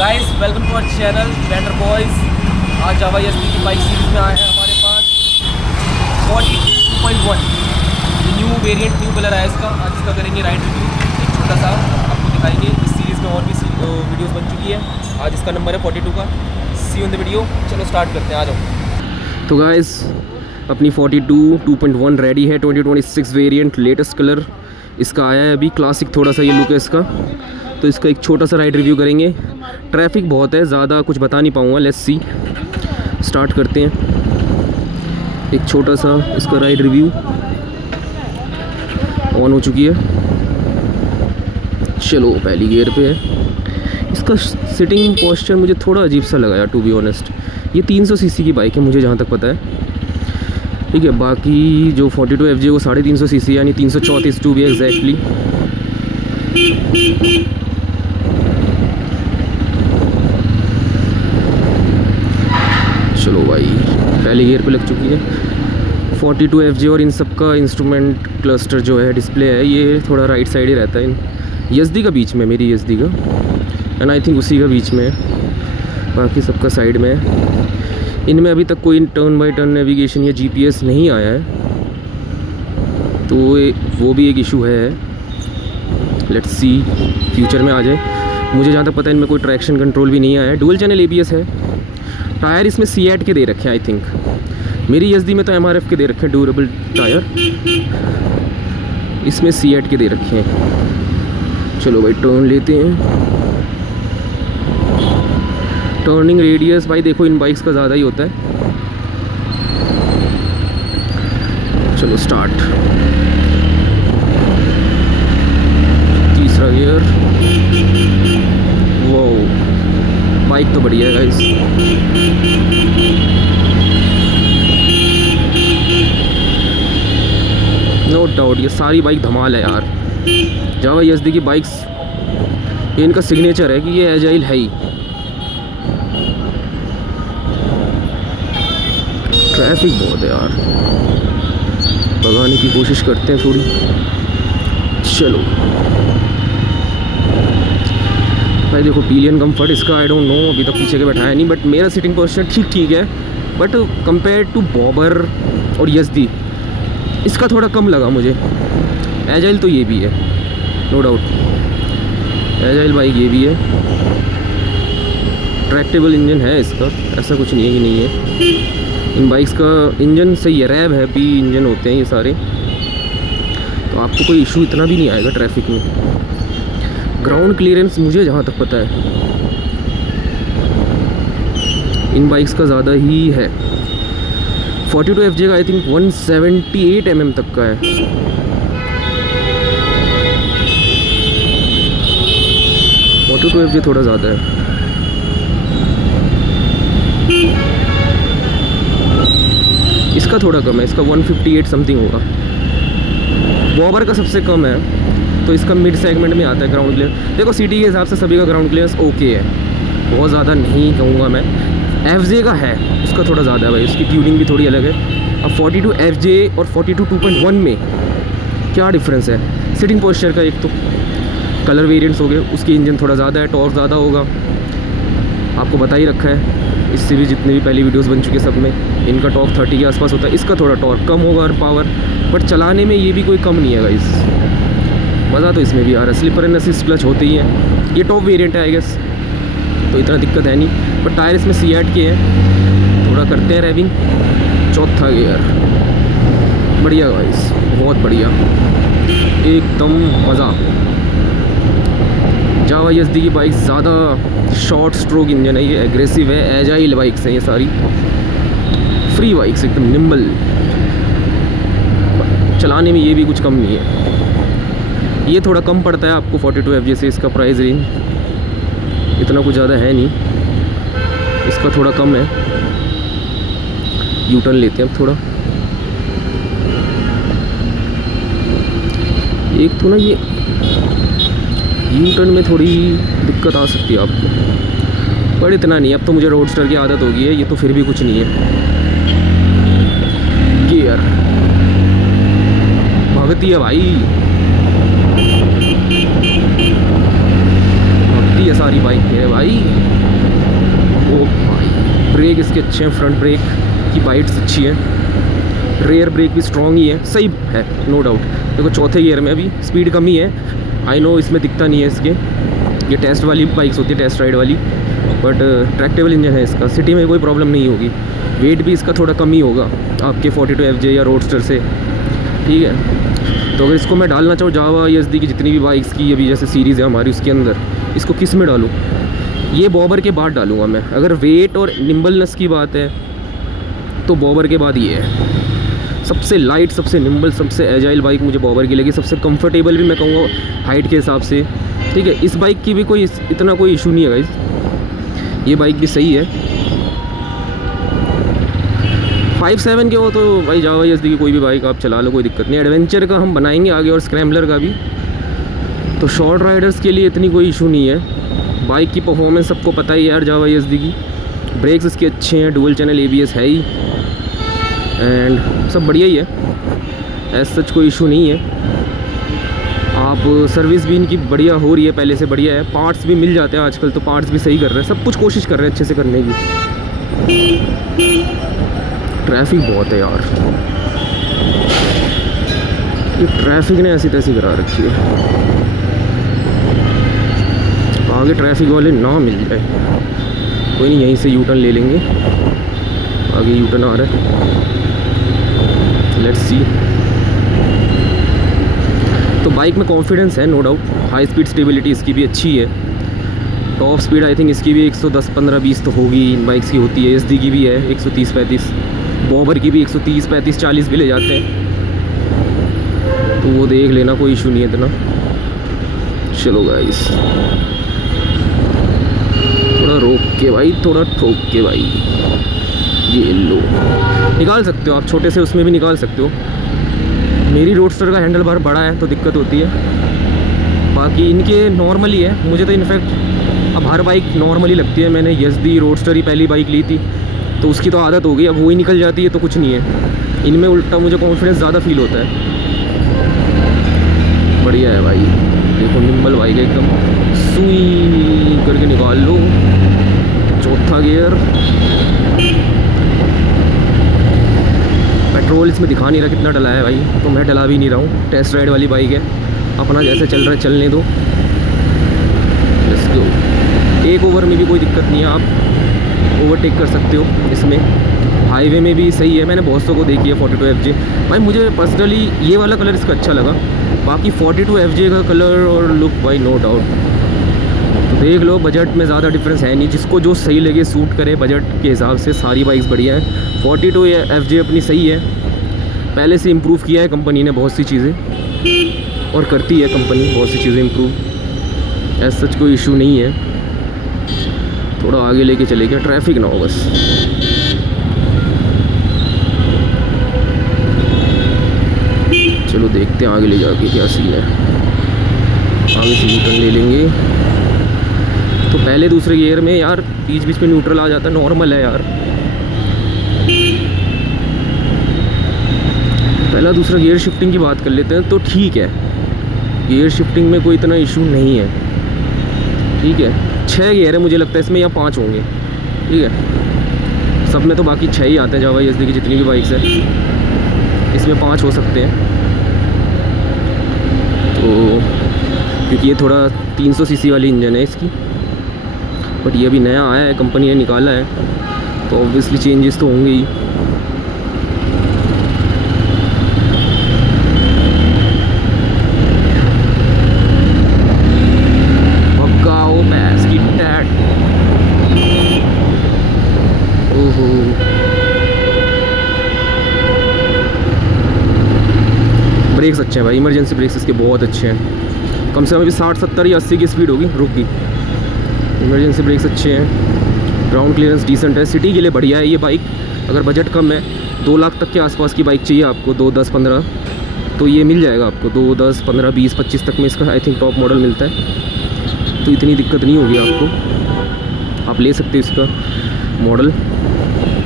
Guys welcome to our channel vendor boys. आज Jawa SD की bike series में आए हैं हमारे पास 42.1 ये न्यू वेरिएंट, न्यू कलर है इसका। आज इसका करेंगे राइड रिव्यू, एक छोटा सा आपको दिखाएंगे। इस सीरीज़ में और भी वीडियोस बन चुकी है। आज इसका नंबर है 42 का। सी ऑन द वीडियो। चलो स्टार्ट करते हैं, आ जाओ। तो गाइस अपनी 42 2.1 रेडी है। 2026 वेरिएंट, लेटेस्ट कलर इसका आया है अभी। क्लासिक थोड़ा सा ये लुक है इसका। तो इसका एक छोटा सा राइड रिव्यू करेंगे। ट्रैफिक बहुत है, ज़्यादा कुछ बता नहीं पाऊँगा। लेट्स सी, स्टार्ट करते हैं। एक छोटा सा इसका राइड रिव्यू ऑन हो चुकी है। चलो पहली गियर पे है। इसका सिटिंग पोस्चर मुझे थोड़ा अजीब सा लगा यार, टू बी ऑनेस्ट। ये 300 सीसी की बाइक है मुझे जहाँ तक पता है, ठीक है। बाकी जो 42 FJ वो 350 सीसी यानी 334 टू बी एग्जैक्टली। चलो भाई पहले गियर पे लग चुकी है। 42 FJ और इन सब का इंस्ट्रूमेंट क्लस्टर जो है, डिस्प्ले है, ये थोड़ा राइट साइड ही रहता है। एसडी का बीच में, मेरी एसडी का, एंड आई थिंक उसी का बीच में है। बाकी सबका साइड में है। इनमें अभी तक कोई टर्न बाई टर्न नेविगेशन या GPS नहीं आया है, तो वो भी एक इशू है। लेट्स सी फ्यूचर में आ जाए। मुझे जहाँ तक पता है इनमें कोई ट्रैक्शन कंट्रोल भी नहीं आया है। डुअल चैनल ABS है। टायर इसमें CAT के दे रखे हैं आई थिंक। मेरी एसडी में तो MRF के दे रखे हैं, ड्यूरेबल टायर। इसमें CAT के दे रखे हैं। चलो भाई टर्न लेते हैं। टर्निंग रेडियस भाई देखो इन बाइक्स का ज़्यादा ही होता है। चलो स्टार्ट। तीसरा गियर। वो बाइक तो बढ़िया है गाइस। नो डाउट ये सारी बाइक धमाल है यार। जावा एसडी की बाइक्स, ये इनका सिग्नेचर है कि ये एजाइल है ही। ट्रैफिक बहुत है यार, भगाने की कोशिश करते हैं थोड़ी। चलो भाई देखो पिलियन कंफर्ट इसका आई डोंट नो, अभी तक पीछे के बैठाया नहीं, बट मेरा सिटिंग पोस्चर ठीक है। बट कंपेयर टू बॉबर और एसडी इसका थोड़ा कम लगा मुझे। एजाइल तो ये भी है, नो डाउट एजाइल बाइक ये भी है। ट्रैक्टेबल इंजन है इसका, ऐसा कुछ नहीं है कि नहीं है। इन बाइक्स का इंजन सही है, रैब हैप्पी इंजन होते हैं ये सारे, तो आपको कोई इशू इतना भी नहीं आएगा ट्रैफिक में। ग्राउंड क्लियरेंस मुझे जहाँ तक पता है इन बाइक्स का ज़्यादा ही है। 42 FJ का आई थिंक 178 mm तक का है। FJ थोड़ा ज़्यादा है। इसका थोड़ा कम है, इसका 158 समथिंग होगा। बॉबर का सबसे कम है, तो इसका मिड सेगमेंट में आता है ग्राउंड क्लियरेंस। देखो सिटी के हिसाब से सभी का ग्राउंड क्लियरेंस ओके है, बहुत ज़्यादा नहीं कहूँगा मैं। FJ का है, उसका थोड़ा ज़्यादा है भाई, उसकी ट्यूनिंग भी थोड़ी अलग है। अब 42 FJ और 42 2.1 में क्या डिफरेंस है? सिटिंग पोस्चर का, एक तो कलर वेरिएंट्स हो गए, उसकी इंजन थोड़ा ज़्यादा है, टॉर्क ज़्यादा होगा, आपको बता ही रखा है। इससे भी जितने भी पहली वीडियोस बन चुके सब में इनका टॉर्क 30 के आसपास होता है। इसका थोड़ा टॉर्क कम होगा और पावर, बट चलाने में ये भी कोई कम नहीं है गाइस। मज़ा तो इसमें भी आ रहा है। स्लिपर एंड असिस्ट क्लच होते ही हैं। ये टॉप वेरिएंट है आई गेस, तो इतना दिक्कत है नहीं। बट टायर इसमें CAT के हैं। थोड़ा करते हैं रैविंग। चौथा गियर बढ़िया गाइस, बहुत बढ़िया, एकदम मज़ा। जावा एसडी की बाइक ज़्यादा शॉर्ट स्ट्रोक इंजन है, ये एग्रेसिव है, एजाइल बाइक्स हैं ये सारी, फ्री बाइक्स एकदम निम्बल। चलाने में ये भी कुछ कम नहीं है। ये थोड़ा कम पड़ता है आपको 42 FJ से, इसका प्राइस रेंज इतना कुछ ज़्यादा है नहीं, इसका थोड़ा कम है। यूटर्न लेते हैं अब थोड़ा। एक तो ना ये यूटर्न में थोड़ी दिक्कत आ सकती है आपको, पर इतना नहीं। अब तो मुझे रोडस्टर की आदत हो गई है, ये तो फिर भी कुछ नहीं है। गियर भगती है भाई, भगती है सारी बाइक है भाई। ब्रेक इसके अच्छे हैं, फ्रंट ब्रेक की बाइट्स अच्छी है, रेयर ब्रेक भी स्ट्रॉन्ग ही है, सही है, नो डाउट। देखो चौथे गियर में अभी स्पीड कम ही है, आई नो इसमें दिखता नहीं है इसके, ये टेस्ट वाली बाइक्स होती है, टेस्ट राइड वाली, बट ट्रैक्टेबल इंजन है इसका, सिटी में कोई प्रॉब्लम नहीं होगी। वेट भी इसका थोड़ा कम ही होगा आपके 42 FJ या रोडस्टर से, ठीक है। तो अगर इसको मैं डालना चाहूँ जावा ESD की जितनी भी बाइक्स की अभी जैसे सीरीज़ है हमारी उसके अंदर, इसको किस में डालूँ? ये बॉबर के बाद डालूँगा मैं। अगर वेट और निम्बलनेस की बात है तो बॉबर के बाद ये है सबसे लाइट, सबसे निम्बल, सबसे एजाइल बाइक मुझे बॉबर की लगी, सबसे कंफर्टेबल भी मैं कहूँगा हाइट के हिसाब से, ठीक है। इस बाइक की भी कोई इतना कोई इशू नहीं है गाइस, ये बाइक भी सही है। 5.7 के हो तो भाई जावा ESD की कोई भी बाइक आप चला लो, कोई दिक्कत नहीं। एडवेंचर का हम बनाएंगे आगे और स्क्रैम्बलर का भी, तो शॉर्ट राइडर्स के लिए इतनी कोई इशू नहीं है। बाइक की परफॉर्मेंस सबको पता ही है यार जावा ESD की, ब्रेक्स इसके अच्छे हैं, डुअल चैनल ABS है ही, एंड सब बढ़िया ही है, एज सच कोई इशू नहीं है। आप सर्विस भी इनकी बढ़िया हो रही है, पहले से बढ़िया है, पार्ट्स भी मिल जाते हैं आजकल, तो पार्ट्स भी सही कर रहे हैं, सब कुछ कोशिश कर रहे हैं अच्छे से करने की। ट्रैफिक बहुत है यार, ये ट्रैफिक ने ऐसी तैसी करा रखी है, आगे ट्रैफिक वाले ना मिल जाए, कोई नहीं यहीं से यूटर्न ले लेंगे, आगे यूटर्न आ रहा है, लेट्स सी। तो बाइक में कॉन्फिडेंस है no doubt, high speed stability इसकी भी अच्छी है, टॉप स्पीड आई थिंक इसकी भी 110, 15, 20 तो होगी इन बाइक्स की होती है, ESD की भी है 130, 35, बॉबर की भी 130, 35, 40 भी ले जाते हैं, तो वो देख लेना, कोई इशू नहीं है इतना। चलो गाइस थोड़ा रोक के भाई, थोड़ा ठोक के भाई, ये लो निकाल सकते हो आप, छोटे से उसमें भी निकाल सकते हो। मेरी रोडस्टर का हैंडल बार बड़ा है तो दिक्कत होती है, बाकी इनके नॉर्मली है, मुझे तो इनफैक्ट अब हर बाइक नॉर्मली लगती है। मैंने ESD रोडस्टर ही पहली बाइक ली थी तो उसकी तो आदत हो गई, अब वही निकल जाती है तो कुछ नहीं है, इनमें उल्टा मुझे कॉन्फिडेंस ज़्यादा फील होता है। बढ़िया है भाई, देखो निम्बल बाइक है एकदम, सुई करके निकाल लो, चौथा गियर। पेट्रोल इसमें दिखा नहीं रहा कितना डला है भाई, तो मैं डला भी नहीं रहा हूँ, टेस्ट राइड वाली बाइक है, अपना जैसे चल रहा है चलने दो। Let's go. टेक ओवर में भी कोई दिक्कत नहीं है, आप ओवरटेक कर सकते हो इसमें, हाईवे में भी सही है, मैंने बहुत सौ को देखी है 42 FJ। भाई मुझे पर्सनली ये वाला कलर इसका अच्छा लगा, बाकी 42 FJ का कलर और लुक भाई नो डाउट, तो देख लो बजट में ज़्यादा डिफरेंस है नहीं, जिसको जो सही लगे सूट करे बजट के हिसाब से सारी बाइक्स बढ़िया है। 42 FJ अपनी सही है, पहले से इम्प्रूव किया है कंपनी ने बहुत सी चीज़ें, और करती है कंपनी बहुत सी चीज़ें इम्प्रूव, ऐसा सच कोई इशू नहीं है। थोड़ा आगे लेके चले गया, ट्रैफिक ना हो बस। चलो देखते हैं आगे ले जाके क्या सीन है, आगे से न्यूट्रल ले लेंगे। तो पहले दूसरे गियर में यार बीच बीच में न्यूट्रल आ जाता है, नॉर्मल है यार। पहला दूसरा गियर शिफ्टिंग की बात कर लेते हैं तो ठीक है, गियर शिफ्टिंग में कोई इतना इशू नहीं है, ठीक है। 6 गियर है मुझे लगता है इसमें, या 5 होंगे, ठीक है। सब में तो बाकी 6 ही आते हैं जावा ESD की जितनी भी बाइक्स है, इसमें 5 हो सकते हैं। तो क्योंकि ये थोड़ा 300 cc वाली इंजन है इसकी, बट ये अभी नया आया है, कंपनी ने निकाला है, तो ऑब्वियसली चेंजेस तो होंगे ही। ब्रेक्स अच्छे हैं भाई, इमरजेंसी ब्रेक्स इसके बहुत अच्छे हैं, कम से कम अभी 60, 70 या 80 की स्पीड होगी रुक गई। इमरजेंसी ब्रेक्स अच्छे हैं, ग्राउंड क्लियरेंस डिसेंट है, सिटी के लिए बढ़िया है ये बाइक। अगर बजट कम है, 2 लाख तक के आसपास की बाइक चाहिए आपको, 2, 10, 15, तो ये मिल जाएगा आपको। 2, 10, 15, 20, 25 तक में इसका आई थिंक टॉप मॉडल मिलता है, तो इतनी दिक्कत नहीं होगी आपको, आप ले सकते हो इसका मॉडल।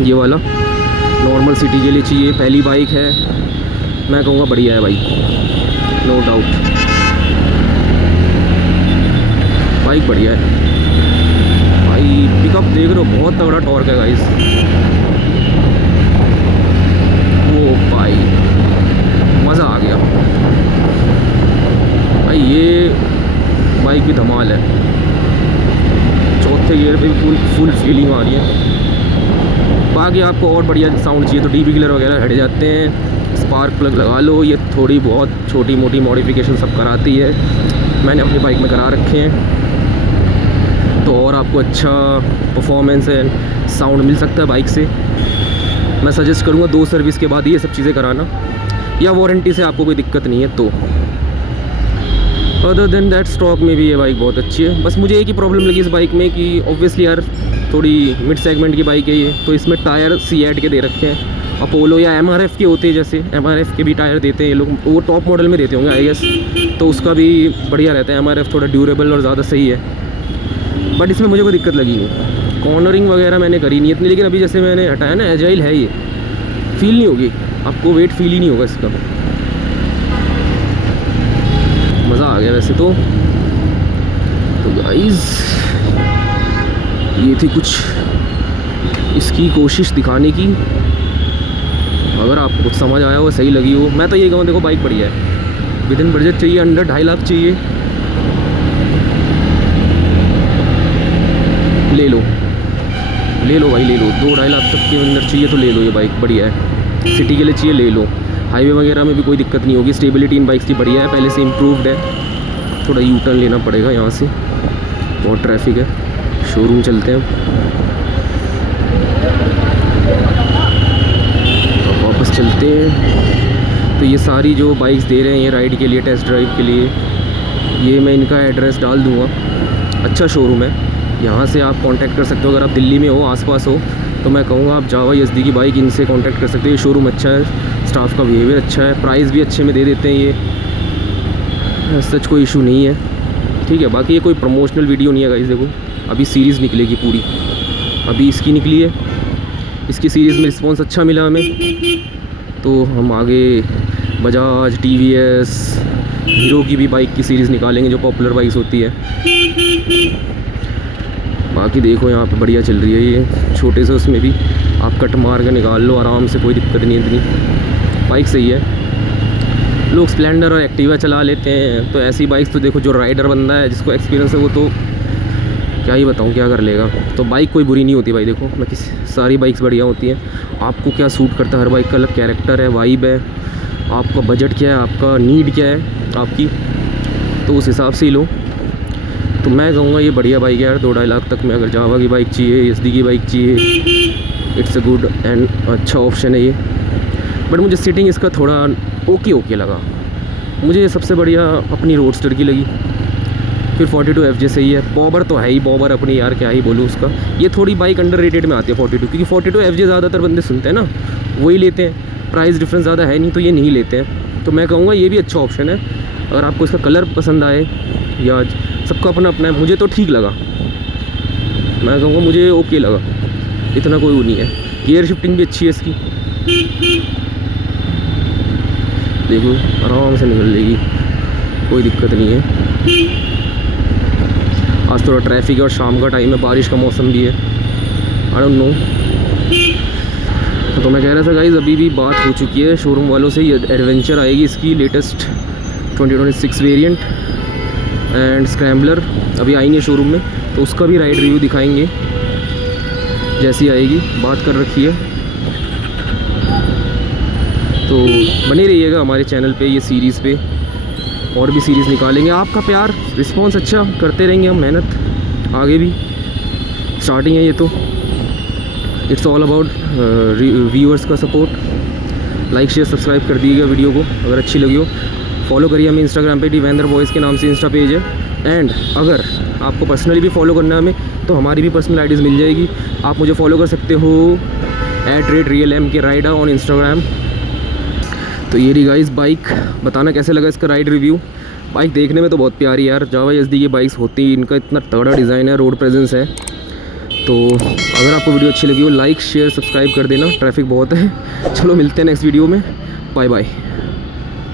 ये वाला नॉर्मल सिटी के लिए चाहिए, पहली बाइक है, मैं कहूँगा बढ़िया है भाई, नो डाउट बाइक बढ़िया है भाई। पिकअप देख फिर बहुत तगड़ा टॉर्क है गाइस। ओ भाई मज़ा आ गया भाई, ये बाइक भी धमाल है। चौथे गियर पे भी फुल फीलिंग आ रही है। बाकी आपको और बढ़िया साउंड चाहिए तो डीबी किलर वगैरह हट जाते हैं, स्पार्क प्लग लगा लो। ये थोड़ी बहुत छोटी मोटी मॉडिफिकेशन सब कराती है, मैंने अपनी बाइक में करा रखे हैं, तो और आपको अच्छा परफॉर्मेंस एंड साउंड मिल सकता है बाइक से। मैं सजेस्ट करूँगा 2 सर्विस के बाद ये सब चीज़ें कराना, या वारंटी से आपको कोई दिक्कत नहीं है तो। अदर देन दैट स्टॉक में भी ये बाइक बहुत अच्छी है। बस मुझे एक ही प्रॉब्लम लगी इस बाइक में कि ऑब्वियसली यार थोड़ी मिड सेगमेंट की बाइक है ये, तो इसमें टायर सीएट के दे रखे हैं, अपोलो या एमआरएफ के होते हैं, जैसे एमआरएफ के भी टायर देते हैं ये लोग, वो टॉप मॉडल में देते होंगे आई गेस, तो उसका भी बढ़िया रहता है। एमआरएफ थोड़ा ड्यूरेबल और ज़्यादा सही है, बट इसमें मुझे कोई दिक्कत लगी नहीं। कॉर्नरिंग वगैरह मैंने करी नहीं इतनी, लेकिन अभी जैसे मैंने हटाया ना, एजाइल है ये, फील नहीं होगी आपको, वेट फील ही नहीं होगा इसका। मज़ा आ गया वैसे तो गाइस ये थी कुछ इसकी कोशिश दिखाने की। अगर आपको कुछ समझ आया हो, सही लगी हो, मैं तो ये कहूँ देखो बाइक बढ़िया है, विद इन बजट चाहिए, अंडर 2.5 लाख चाहिए, ले लो भाई ले लो। 2-2.5 लाख तक के अंदर चाहिए तो ले लो, ये बाइक बढ़िया है। सिटी के लिए चाहिए ले लो, हाईवे वगैरह में भी कोई दिक्कत नहीं होगी। स्टेबिलिटी इन बाइक्स की बढ़िया है, पहले से इम्प्रूव्ड है। थोड़ा यू टर्न लेना पड़ेगा यहाँ से, बहुत ट्रैफिक है। शोरूम चलते हैं अब, वापस चलते हैं। तो ये सारी जो बाइक्स दे रहे हैं ये राइड के लिए, टेस्ट ड्राइव के लिए, ये मैं इनका एड्रेस डाल दूँगा। अच्छा शोरूम है, यहाँ से आप कांटेक्ट कर सकते हो। अगर आप दिल्ली में हो, आसपास हो, तो मैं कहूँगा आप जावा एसडी की बाइक इनसे कांटेक्ट कर सकते हो। ये शोरूम अच्छा है, स्टाफ का बिहेवियर अच्छा है, प्राइस भी अच्छे में दे देते हैं ये, सच कोई इशू नहीं है, ठीक है। बाकी ये कोई प्रमोशनल वीडियो नहीं है गाइस, देखो अभी सीरीज़ निकलेगी पूरी, अभी इसकी निकली है, इसकी सीरीज़ में रिस्पॉन्स अच्छा मिला हमें, तो हम आगे बजाज, टीवीएस, हीरो की भी बाइक की सीरीज़ निकालेंगे जो पॉपुलर बाइक्स होती है। बाकी देखो यहाँ पे बढ़िया चल रही है ये, छोटे से उसमें भी आप कट मार के निकाल लो आराम से, कोई दिक्कत नहीं है इतनी, बाइक सही है। लोग स्प्लेंडर और एक्टिवा चला लेते हैं, तो ऐसी बाइक्स तो देखो जो राइडर बंदा है, जिसको एक्सपीरियंस है, वो तो क्या ही बताऊँ क्या कर लेगा। तो बाइक कोई बुरी नहीं होती भाई, देखो मैं सारी बाइक्स बढ़िया होती हैं। आपको क्या सूट करता है, हर बाइक का अलग कैरेक्टर है, वाइब है, आपका बजट क्या है, आपका नीड क्या है आपकी, तो उस हिसाब से ही लो। तो मैं कहूँगा ये बढ़िया बाइक है यार, 2-2.5 लाख तक में अगर जावा की बाइक चाहिए, एसडी की बाइक चाहिए, इट्स अ गुड एंड अच्छा ऑप्शन है ये। बट मुझे सीटिंग इसका थोड़ा ओके लगा, मुझे सबसे बढ़िया अपनी रोडस्टर की लगी। फिर 42 FJ सही है, बॉबर तो है ही, बॉबर अपनी यार क्या ही बोलूँ उसका। ये थोड़ी बाइक अंडर रेटेड में आती है 42, क्योंकि 42 FJ ज़्यादातर बंदे सुनते हैं ना, वही लेते हैं, प्राइस डिफरेंस ज़्यादा है नहीं तो ये नहीं लेते हैं। तो मैं कहूँगा ये भी अच्छा ऑप्शन है, अगर आपको इसका कलर पसंद आए, या सबका अपना अपना है, मुझे तो ठीक लगा, मैं कहूँगा मुझे ओके लगा, इतना कोई वो नहीं है। गियर शिफ्टिंग भी अच्छी है इसकी, देखो आराम से निकल लेगी, कोई दिक्कत नहीं है। आज थोड़ा ट्रैफिक है और शाम का टाइम है, बारिश का मौसम भी है, आई डोंट नो। तो मैं कह रहा था गाइज़, अभी भी बात हो चुकी है शोरूम वालों से, ये एडवेंचर आएगी इसकी लेटेस्ट 2026 वेरिएंट एंड स्क्रैम्बलर अभी आएंगे शोरूम में, तो उसका भी राइड रिव्यू दिखाएंगे जैसी आएगी, बात कर रखी है। तो बने रहिएगा हमारे चैनल पे, ये सीरीज़ पे और भी सीरीज़ निकालेंगे। आपका प्यार रिस्पांस अच्छा करते रहेंगे हम, मेहनत आगे भी, स्टार्टिंग है ये तो। इट्स ऑल अबाउट व्यूअर्स का सपोर्ट। लाइक शेयर सब्सक्राइब कर दीजिएगा वीडियो को अगर अच्छी लगी हो। फॉलो करिए हमें इंस्टाग्राम पे, देवेंद्र बॉयज़ के नाम से इंस्टा पेज है। एंड अगर आपको पर्सनली भी फॉलो करना है हमें, तो हमारी भी पर्सनल आईडीज़ मिल जाएगी, आप मुझे फॉलो कर सकते हो @RealMKRider ऑन इंस्टाग्राम। तो ये रही गाइस बाइक, बताना कैसे लगा इसका राइड रिव्यू। बाइक देखने में तो बहुत प्यारी यार, जावा एसडी की बाइक्स होती, इनका इतना तगड़ा डिज़ाइन है, रोड प्रेजेंस है। तो अगर आपको वीडियो अच्छी लगी हो, लाइक शेयर सब्सक्राइब कर देना, ट्रैफिक बहुत है। चलो मिलते हैं नेक्स्ट वीडियो में, बाय बाय।